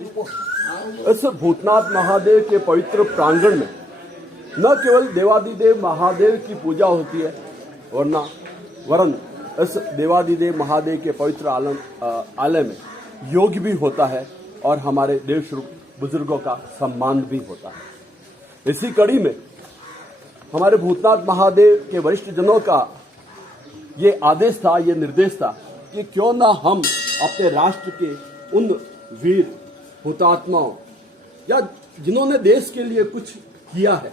इस भूतनाथ महादेव के पवित्र प्रांगण में न केवल देवादिदेव महादेव की पूजा होती है वरन इस देवादिदेव महादेव के पवित्र आलय में योग भी होता है और हमारे देव बुजुर्गों का सम्मान भी होता है। इसी कड़ी में हमारे भूतनाथ महादेव के वरिष्ठ जनों का ये आदेश था, ये निर्देश था कि क्यों ना हम अपने राष्ट्र के उन वीर हुतात्माओं या जिन्होंने देश के लिए कुछ किया है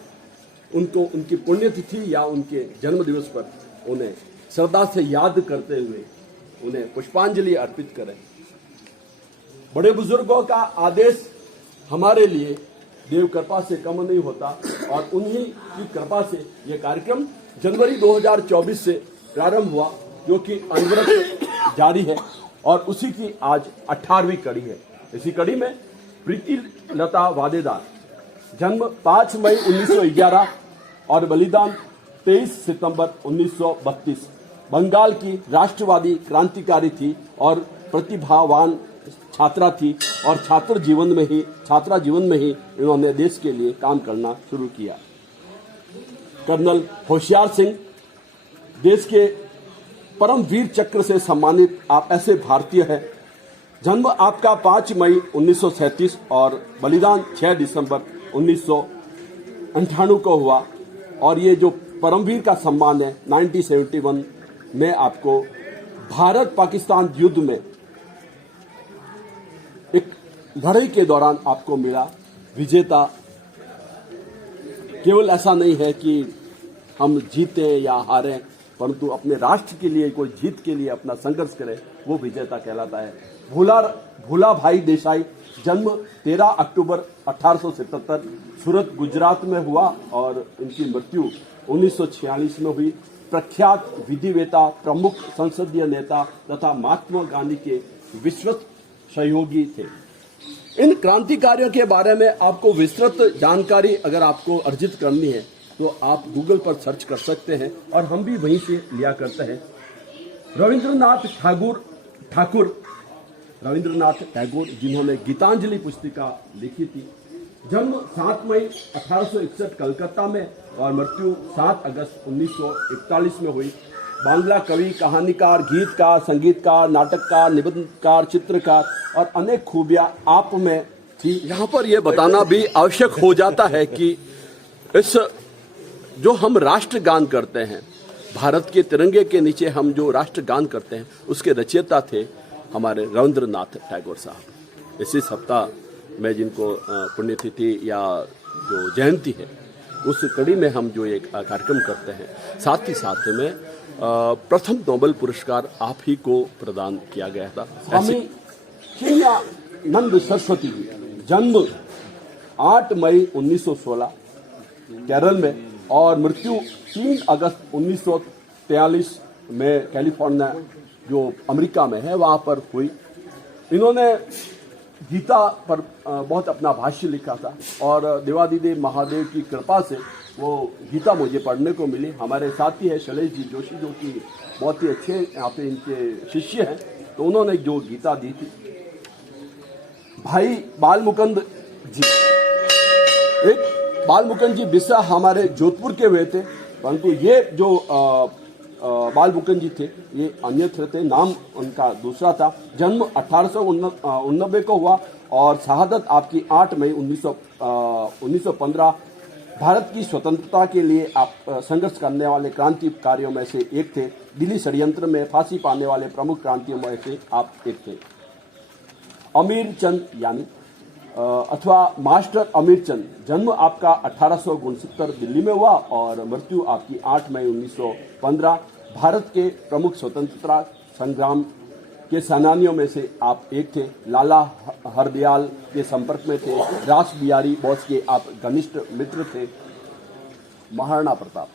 उनको उनकी पुण्यतिथि या उनके जन्म दिवस पर उन्हें श्रद्धा से याद करते हुए उन्हें पुष्पांजलि अर्पित करें। बड़े बुजुर्गों का आदेश हमारे लिए देव कृपा से कम नहीं होता और उन्हीं की कृपा से यह कार्यक्रम जनवरी 2024 से प्रारंभ हुआ, जो कि अनवरत जारी है और उसी की आज 18वीं कड़ी है। इसी कड़ी में प्रीति लता वादेदार, जन्म 5 मई 1911 और बलिदान 23 सितंबर 1932, बंगाल की राष्ट्रवादी क्रांतिकारी थी और प्रतिभावान छात्रा थी और छात्रा जीवन में ही इन्होंने देश के लिए काम करना शुरू किया। कर्नल होशियार सिंह, देश के परम वीर चक्र से सम्मानित आप ऐसे भारतीय हैं। जन्म आपका 5 मई 1937 और बलिदान 6 दिसंबर 1998 को हुआ और ये जो परमवीर का सम्मान है 1971 में आपको भारत पाकिस्तान युद्ध में एक लड़ाई के दौरान आपको मिला। विजेता केवल ऐसा नहीं है कि हम जीते या हारें, परंतु अपने राष्ट्र के लिए कोई जीत के लिए अपना संघर्ष करे, वो विजेता कहलाता है। भूला भाई देसाई, जन्म 13 अक्टूबर 1877 सूरत गुजरात में हुआ और इनकी मृत्यु 1946 में हुई। प्रख्यात विधिवेता, प्रमुख संसदीय नेता तथा महात्मा गांधी के विश्वस्त सहयोगी थे। इन क्रांतिकारियों के बारे में आपको विस्तृत जानकारी अगर आपको अर्जित करनी है तो आप गूगल पर सर्च कर सकते हैं और हम भी वहीं से लिया करते हैं। रविंद्रनाथ टैगोर जिन्होंने गीतांजलि पुस्तिका लिखी थी, जन्म 7 मई 1861 कलकत्ता में और मृत्यु 7 अगस्त 1941 में हुई। बांग्ला कवि, कहानीकार, गीतकार, संगीतकार, नाटककार, निबंधकार, चित्रकार और अनेक खूबियां आप में थी। यहाँ पर यह बताना भी आवश्यक हो जाता है कि इस जो हम राष्ट्रगान करते हैं, भारत के तिरंगे के नीचे हम जो राष्ट्रगान करते हैं, उसके रचयिता थे हमारे रविंद्रनाथ टैगोर साहब। इसी सप्ताह में जिनको पुण्यतिथि या जो जयंती है, उस कड़ी में हम जो एक कार्यक्रम करते हैं, साथ ही साथ में प्रथम नोबेल पुरस्कार आप ही को प्रदान किया गया था। स्वामी चिन्मयानंद सरस्वती जी, जन्म 8 मई 1916 केरल में और मृत्यु 3 अगस्त 1943 में कैलिफोर्निया जो अमेरिका में है वहां पर हुई। इन्होंने गीता पर बहुत अपना भाष्य लिखा था और देवादिदेव महादेव की कृपा से वो गीता मुझे पढ़ने को मिली। हमारे साथी है शैलेश जी जोशी, जो कि बहुत ही अच्छे यहाँ पे इनके शिष्य हैं, तो उन्होंने जो गीता दी थी। भाई बालमुकुंद जी बिस्सा हमारे जोधपुर के हुए थे, परंतु ये जो बालमुकुंद जी थे ये अन्यत्र थे, नाम उनका दूसरा था। जन्म 1889 को हुआ और शहादत आपकी 8 मई 1915। भारत की स्वतंत्रता के लिए आप संघर्ष करने वाले क्रांतिकारियों में से एक थे। दिल्ली षड्यंत्र में फांसी पाने वाले प्रमुख क्रांतियों में से आप एक थे। अमीर चंद यानी अथवा मास्टर अमीर चंद, जन्म आपका 1869 दिल्ली में हुआ और मृत्यु आपकी 8 मई 1915। भारत के प्रमुख स्वतंत्रता संग्राम के सेनानियों में से आप एक थे। लाला हरदयाल के संपर्क में थे। रास बिहारी बोस के आप घनिष्ठ मित्र थे। महाराणा प्रताप,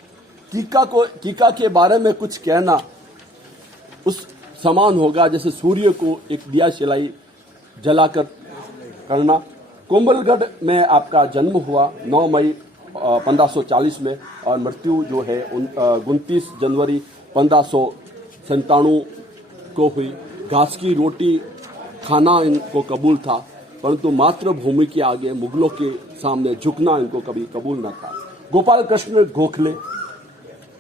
टीका के बारे में कुछ कहना उस समान होगा जैसे सूर्य को एक दिया सिलाई जलाकर करना। कोंबलगढ़ में आपका जन्म हुआ 9 मई 1540 में और मृत्यु जो है 29 जनवरी 1597 को हुई। घास की रोटी खाना इनको कबूल था। परंतु मातृभूमि के आगे मुगलों के सामने झुकना इनको कभी कबूल न था। गोपाल कृष्ण गोखले,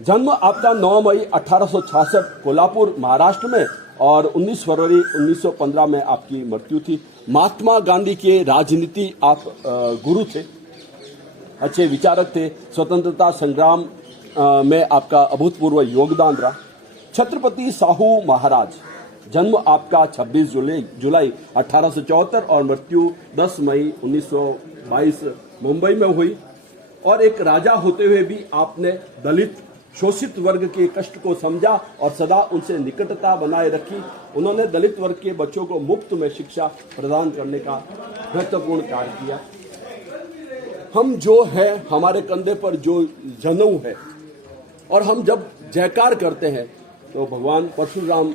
जन्म आपका 9 मई 1866 कोल्हापुर महाराष्ट्र में और 19 फरवरी 1915 में आपकी मृत्यु थी। महात्मा गांधी के राजनीति आप गुरु थे, अच्छे विचारक थे, स्वतंत्रता संग्राम में आपका अभूतपूर्व योगदान रहा। छत्रपति साहू महाराज, जन्म आपका 26 जुलाई 1874 और मृत्यु 10 मई 1922 मुंबई में हुई। और एक राजा होते हुए भी आपने दलित शोषित वर्ग के कष्ट को समझा और सदा उनसे निकटता बनाए रखी। उन्होंने दलित वर्ग के बच्चों को मुफ्त में शिक्षा प्रदान करने का महत्वपूर्ण कार्य किया। हम जो है, हमारे कंधे पर जो जनेऊ है और हम जब जयकार करते हैं तो भगवान परशुराम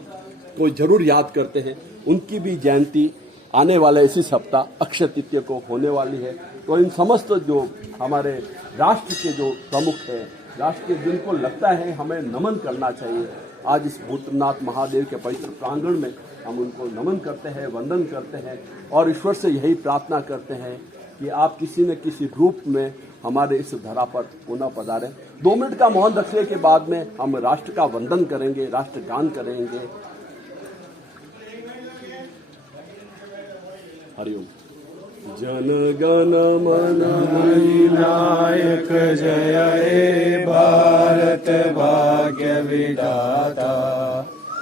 को जरूर याद करते हैं। उनकी भी जयंती आने वाले इसी सप्ताह अक्षय तृतीया को होने वाली है। तो इन समस्त जो हमारे राष्ट्र के जो प्रमुख हैं, राष्ट्र के जिनको लगता है हमें नमन करना चाहिए, आज इस भूतनाथ महादेव के पवित्र प्रांगण में हम उनको नमन करते हैं, वंदन करते हैं और ईश्वर से यही प्रार्थना करते हैं कि आप किसी न किसी रूप में हमारे इस धरा पर पुनः पधारें। 2 मिनट का मौन रखने के बाद में हम राष्ट्र का वंदन करेंगे, राष्ट्रगान करेंगे। हरिओम। जन गण मन नायक जय हे भारत भाग्य विधाता।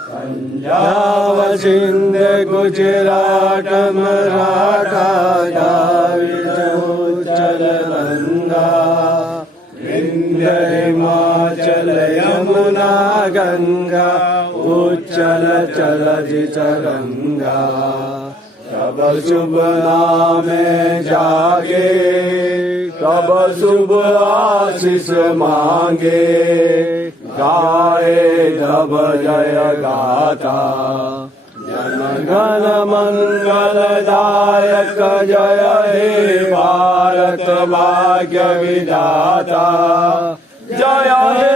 पंजाब सिंध गुजरात मराठा द्राविड़ चल गंगा, विंध्य हिमाचल यमुना गंगा, उच्चल चलज तरंगा। तब शुभ नाम जागे, तब शुभ आशीष मांगे, गाए तब जय गाथा। जन गण मंगल दायक जय हे भारत भाग्य विधाता। जय हे